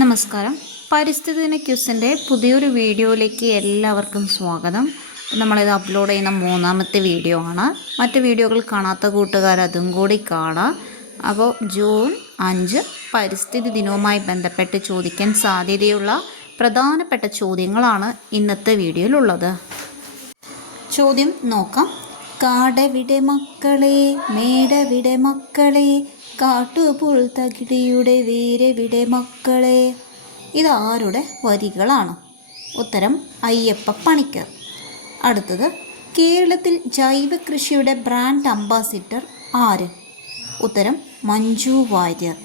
നമസ്കാരം. പരിസ്ഥിതി ദിന ക്യൂസിൻ്റെ പുതിയൊരു വീഡിയോയിലേക്ക് എല്ലാവർക്കും സ്വാഗതം. നമ്മളിത് അപ്ലോഡ് ചെയ്യുന്ന മൂന്നാമത്തെ വീഡിയോ ആണ്. മറ്റ് വീഡിയോകൾ കാണാത്ത കൂട്ടുകാർ അതും കൂടി കാണാം. അപ്പോൾ ജൂൺ 5 പരിസ്ഥിതി ദിനവുമായി ബന്ധപ്പെട്ട് ചോദിക്കാൻ സാധ്യതയുള്ള പ്രധാനപ്പെട്ട ചോദ്യങ്ങളാണ് ഇന്നത്തെ വീഡിയോയിലുള്ളത്. ചോദ്യം നോക്കാം. കാടെവിടെ മക്കളെ, മേടെവിടെ മക്കളെ, കാട്ടുപുൽ തകിടിയുടെ വേരെവിടെ മക്കളെ. ഇതാരുടെ വരികളാണ്? ഉത്തരം അയ്യപ്പ പണിക്കർ. അടുത്തത്, കേരളത്തിൽ ജൈവ കൃഷിയുടെ ബ്രാൻഡ് അംബാസിഡർ ആര്? ഉത്തരം മഞ്ജു വാര്യർ.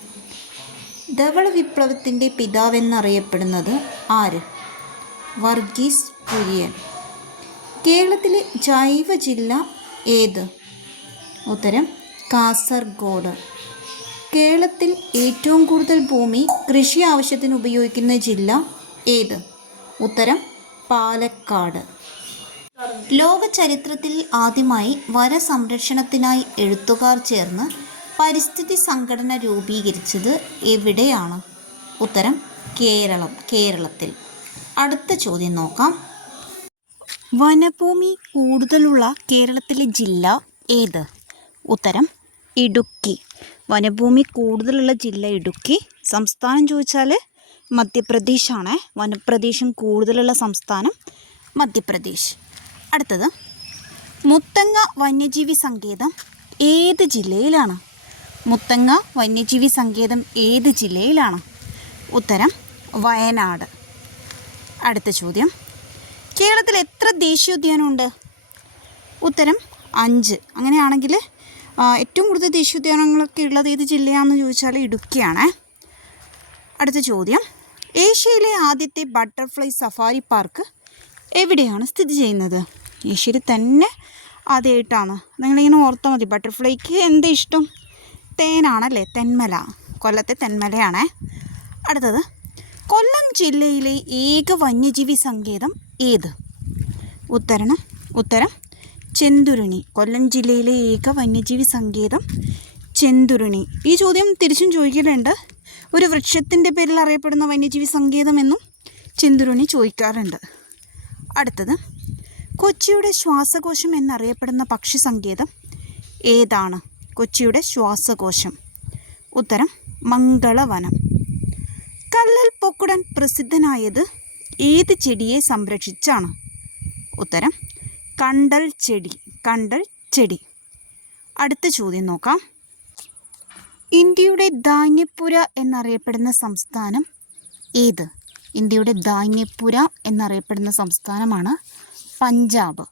ധവള വിപ്ലവത്തിൻ്റെ പിതാവെന്നറിയപ്പെടുന്നത് ആര്? വർഗീസ് കുര്യൻ. കേരളത്തിലെ ജൈവ ജില്ല ഏത്? ഉത്തരം കാസർഗോഡ്. കേരളത്തിൽ ഏറ്റവും കൂടുതൽ ഭൂമി കൃഷി ആവശ്യത്തിന് ഉപയോഗിക്കുന്ന ജില്ല ഏത്? ഉത്തരം പാലക്കാട്. ലോക ചരിത്രത്തിൽ ആദ്യമായി വനസംരക്ഷണത്തിനായി എഴുത്തുകാർ ചേർന്ന് പരിസ്ഥിതി സംഘടന രൂപീകരിച്ചത് എവിടെയാണ്? ഉത്തരം കേരളത്തിൽ. അടുത്ത ചോദ്യം നോക്കാം. വനഭൂമി കൂടുതലുള്ള കേരളത്തിലെ ജില്ല ഏത്? ഉത്തരം ഇടുക്കി. വനഭൂമി കൂടുതലുള്ള ജില്ല ഇടുക്കി. സംസ്ഥാനം ചോദിച്ചാൽ മധ്യപ്രദേശാണ്. വനപ്രദേശം കൂടുതലുള്ള സംസ്ഥാനം മധ്യപ്രദേശ്. അടുത്തത്, മുത്തങ്ങ വന്യജീവി സങ്കേതം ഏത് ജില്ലയിലാണ്? മുത്തങ്ങ വന്യജീവി സങ്കേതം ഏത് ജില്ലയിലാണ്? ഉത്തരം വയനാട്. അടുത്ത ചോദ്യം, കേരളത്തിൽ എത്ര ദേശീയോദ്യാനമുണ്ട്? ഉത്തരം 5. അങ്ങനെയാണെങ്കിൽ ഏറ്റവും കൂടുതൽ ദേശീയോദ്യാനങ്ങളൊക്കെ ഉള്ളത് ഏത് ജില്ലയാണെന്ന് ചോദിച്ചാൽ ഇടുക്കിയാണ്. അടുത്ത ചോദ്യം, ഏഷ്യയിലെ ആദ്യത്തെ ബട്ടർഫ്ലൈ സഫാരി പാർക്ക് എവിടെയാണ് സ്ഥിതി ചെയ്യുന്നത്? ഏഷ്യയിൽ തന്നെ ആദ്യമായിട്ടാണ്. നിങ്ങളിങ്ങനെ ഓർത്താൽ മതി. ബട്ടർഫ്ലൈക്ക് എന്താ ഇഷ്ടം? തേനാണല്ലേ. തെന്മല. കൊല്ലത്തെ തെന്മലയാണ്. അടുത്തത്, കൊല്ലം ജില്ലയിലെ ഏക വന്യജീവി സങ്കേതം ഏത്? ഉത്തരം ചെന്തുരുണി. കൊല്ലം ജില്ലയിലെ ഏക വന്യജീവി സങ്കേതം ചെന്തുരുണി. ഈ ചോദ്യം തിരിച്ചും ചോദിക്കലുണ്ട്. ഒരു വൃക്ഷത്തിൻ്റെ പേരിൽ അറിയപ്പെടുന്ന വന്യജീവി സങ്കേതം എന്നും ചെന്തുരുണി ചോദിക്കാറുണ്ട്. അടുത്തത്, കൊച്ചിയുടെ ശ്വാസകോശം എന്നറിയപ്പെടുന്ന പക്ഷി സങ്കേതം ഏതാണ്? കൊച്ചിയുടെ ശ്വാസകോശം. ഉത്തരം മംഗളവനം. കല്ലൽ പൊക്കുടൻ പ്രസിദ്ധനായത് ഏത് ചെടിയെ സംരക്ഷിച്ചാണ്? ഉത്തരം കണ്ടൽ ചെടി. അടുത്ത ചോദ്യം നോക്കാം. ഇന്ത്യയുടെ ധാന്യപ്പുര എന്നറിയപ്പെടുന്ന സംസ്ഥാനം ഏത്? ഇന്ത്യയുടെ ധാന്യപ്പുര എന്നറിയപ്പെടുന്ന സംസ്ഥാനമാണ് പഞ്ചാബ്.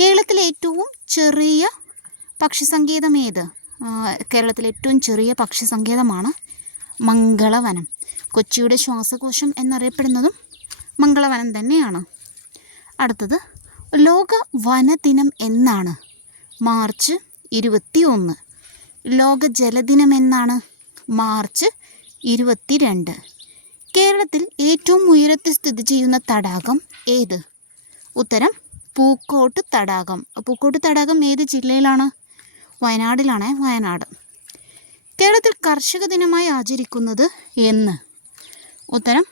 കേരളത്തിലെ ഏറ്റവും ചെറിയ പക്ഷിസങ്കേതം ഏത്? കേരളത്തിലെ ഏറ്റവും ചെറിയ പക്ഷിസങ്കേതമാണ് മംഗളവനം. കൊച്ചിയുടെ ശ്വാസകോശം എന്നറിയപ്പെടുന്നതും മംഗളവനം തന്നെയാണ്. അടുത്തത്, ലോക വനദിനം എന്നാണ്? മാർച്ച് 21. ലോക ജലദിനം എന്നാണ്? മാർച്ച് 22. കേരളത്തിൽ ഏറ്റവും ഉയരത്തിൽ സ്ഥിതി ചെയ്യുന്ന തടാകം ഏത്? ഉത്തരം പൂക്കോട്ട് തടാകം. പൂക്കോട്ട് തടാകം ഏത് ജില്ലയിലാണ്? വയനാടിലാണ്. വയനാട്. കേരളത്തിൽ കർഷക ദിനമായി ആചരിക്കുന്നത് എന്ന്? ഉത്തരം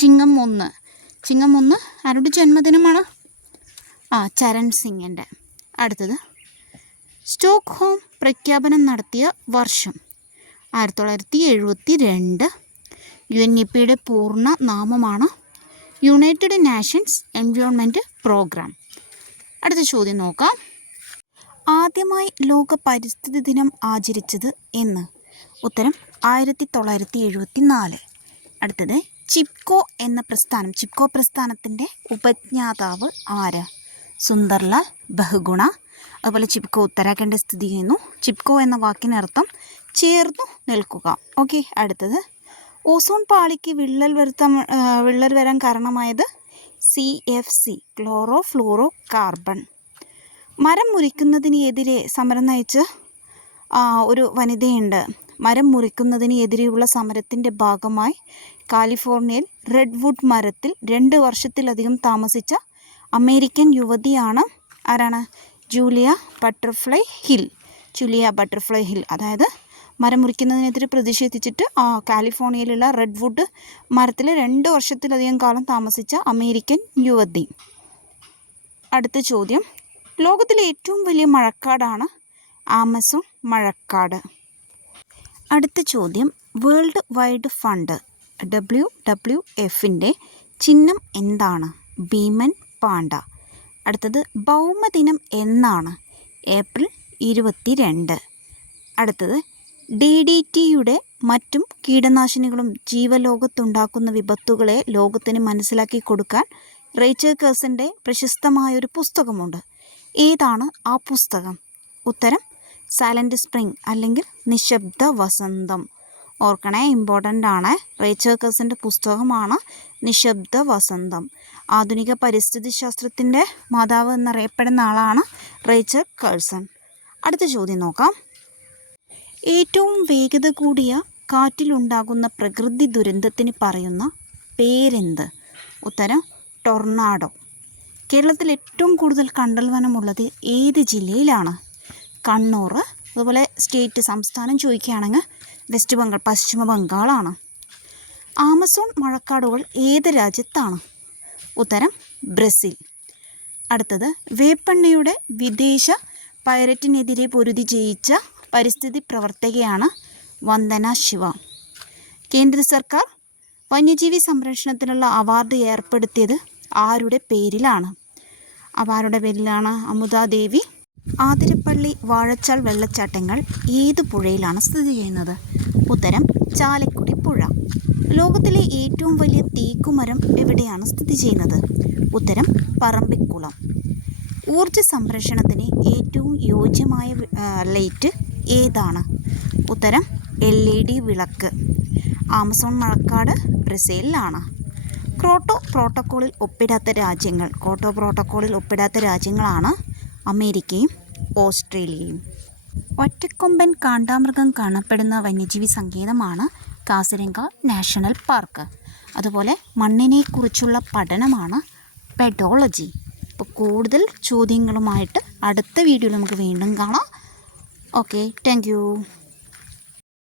ചിങ്ങം 1. ചിങ്ങം 1 ആരുടെ ജന്മദിനമാണ്? ചരൺ സിംഗിൻ്റെ. അടുത്തത്, സ്റ്റോക്ക്ഹോം പ്രഖ്യാപനം നടത്തിയ വർഷം? 1972. UNEPയുടെ പൂർണ്ണ നാമമാണ് യുണൈറ്റഡ് നേഷൻസ് എൻവയോൺമെൻറ്റ് പ്രോഗ്രാം. അടുത്ത ചോദ്യം നോക്കാം. ആദ്യമായി ലോക പരിസ്ഥിതി ദിനം ആചരിച്ചത് എന്ന്? ഉത്തരം 1974. അടുത്തത്, ചിപ്കോ എന്ന പ്രസ്ഥാനം. ചിപ്കോ പ്രസ്ഥാനത്തിൻ്റെ ഉപജ്ഞാതാവ് ആര്? സുന്ദർലാൽ ബഹുഗുണ. അതുപോലെ ചിപ്കോ ഉത്തരാഖണ്ഡിൽ സ്ഥിതി ചെയ്യുന്നു. ചിപ്കോ എന്ന വാക്കിനർത്ഥം ചേർന്നു നിൽക്കുക. ഓക്കെ. അടുത്തത്, ഓസോൺ പാളിക്ക് വിള്ളൽ വരാൻ കാരണമായത് CFC ക്ലോറോ ഫ്ലൂറോ കാർബൺ. മരം മുറിക്കുന്നതിനെതിരെ സമരം നയിച്ച ഒരു വനിതയുണ്ട്. മരം മുറിക്കുന്നതിന് എതിരെയുള്ള സമരത്തിൻ്റെ ഭാഗമായി കാലിഫോർണിയയിൽ റെഡ്വുഡ് മരത്തിൽ 2 വർഷത്തിലധികം താമസിച്ച അമേരിക്കൻ യുവതിയാണ് ആരാണ്? Julia butterfly hill. അതായത് മരം മുറിക്കുന്നതിനെതിരെ പ്രതിഷേധിച്ചിട്ട് കാലിഫോർണിയയിലുള്ള റെഡ്വുഡ് മരത്തിൽ 2 വർഷത്തിലധികം കാലം താമസിച്ച അമേരിക്കൻ യുവതി. അടുത്ത ചോദ്യം, ലോകത്തിലെ ഏറ്റവും വലിയ മഴക്കാടാണ് ആമസോൺ മഴക്കാട്. അടുത്ത ചോദ്യം, വേൾഡ് വൈഡ് ഫണ്ട് WWFൻ്റെ ചിഹ്നം എന്താണ്? ഭീമൻ പാണ്ട. അടുത്തത്, ഭൗമദിനം എന്നാണ്? ഏപ്രിൽ 22. അടുത്തത്, DDTയുടെ മറ്റും കീടനാശിനികളും ജീവലോകത്തുണ്ടാക്കുന്ന വിപത്തുകളെ ലോകത്തിന് മനസ്സിലാക്കി കൊടുക്കാൻ റേച്ചൽ കേഴ്സൻ്റെ പ്രശസ്തമായൊരു പുസ്തകമുണ്ട്. ഏതാണ് ആ പുസ്തകം? ഉത്തരം, സൈലൻ്റ് സ്പ്രിംഗ് അല്ലെങ്കിൽ നിശബ്ദ വസന്തം. ഓർക്കണേ, ഇമ്പോർട്ടൻ്റ് ആണ്. റേച്ചൽ കേഴ്സൻ്റെ പുസ്തകമാണ് നിശബ്ദ വസന്തം. ആധുനിക പരിസ്ഥിതി ശാസ്ത്രത്തിൻ്റെ മാതാവ് എന്നറിയപ്പെടുന്ന ആളാണ് റേച്ചൽ കേഴ്സൺ. അടുത്ത ചോദ്യം നോക്കാം. ഏറ്റവും വേഗത കൂടിയ കാറ്റിലുണ്ടാകുന്ന പ്രകൃതി ദുരന്തത്തിന് പറയുന്ന പേരെന്ത്? ഉത്തരം, ടൊർണാഡോ. കേരളത്തിൽ ഏറ്റവും കൂടുതൽ കണ്ടൽ വനമുള്ളത് ഏത് ജില്ലയിലാണ്? കണ്ണൂർ. അതുപോലെ സ്റ്റേറ്റ് സംസ്ഥാനം ചോദിക്കുകയാണെങ്കിൽ വെസ്റ്റ് ബംഗാൾ, പശ്ചിമ ബംഗാളാണ്. ആമസോൺ മഴക്കാടുകൾ ഏത് രാജ്യത്താണ്? ഉത്തരം, ബ്രസീൽ. അടുത്തത്, വേപ്പെണ്ണയുടെ വിദേശ പൈററ്റിനെതിരെ പൊരുതി ജയിച്ച പരിസ്ഥിതി പ്രവർത്തകയാണ് വന്ദന ശിവ. കേന്ദ്ര സർക്കാർ വന്യജീവി സംരക്ഷണത്തിനുള്ള അവാർഡ് ഏർപ്പെടുത്തിയത് ആരുടെ പേരിലാണ്? ആരുടെ പേരിലാണ്? അമുദാദേവി. ആതിരപ്പള്ളി വാഴച്ചാൽ വെള്ളച്ചാട്ടങ്ങൾ ഏത് പുഴയിലാണ് സ്ഥിതി ചെയ്യുന്നത്? ഉത്തരം, ചാലക്കുടി പുഴ. ലോകത്തിലെ ഏറ്റവും വലിയ തേക്കുമരം എവിടെയാണ് സ്ഥിതി ചെയ്യുന്നത്? ഉത്തരം, പറമ്പിക്കുളം. ഊർജ സംരക്ഷണത്തിന് ഏറ്റവും യോജ്യമായ ലൈറ്റ് ഏതാണ്? ഉത്തരം, LED വിളക്ക്. ആമസോൺ മഴക്കാട് ബ്രസീലിലാണ്. ക്യോട്ടോ പ്രോട്ടോക്കോളിൽ ഒപ്പിടാത്ത രാജ്യങ്ങളാണ് അമേരിക്കയും ഓസ്ട്രേലിയയും. ഒറ്റക്കൊമ്പൻ കാണ്ടാമൃഗം കാണപ്പെടുന്ന വന്യജീവി സങ്കേതമാണ് കാസിരംഗ നാഷണൽ പാർക്ക്. അതുപോലെ മണ്ണിനെക്കുറിച്ചുള്ള പഠനമാണ് പെഡോളജി. അപ്പോൾ കൂടുതൽ ചോദ്യങ്ങളുമായിട്ട് അടുത്ത വീഡിയോയിൽ നമുക്ക് വീണ്ടും കാണാം. Okay, thank you.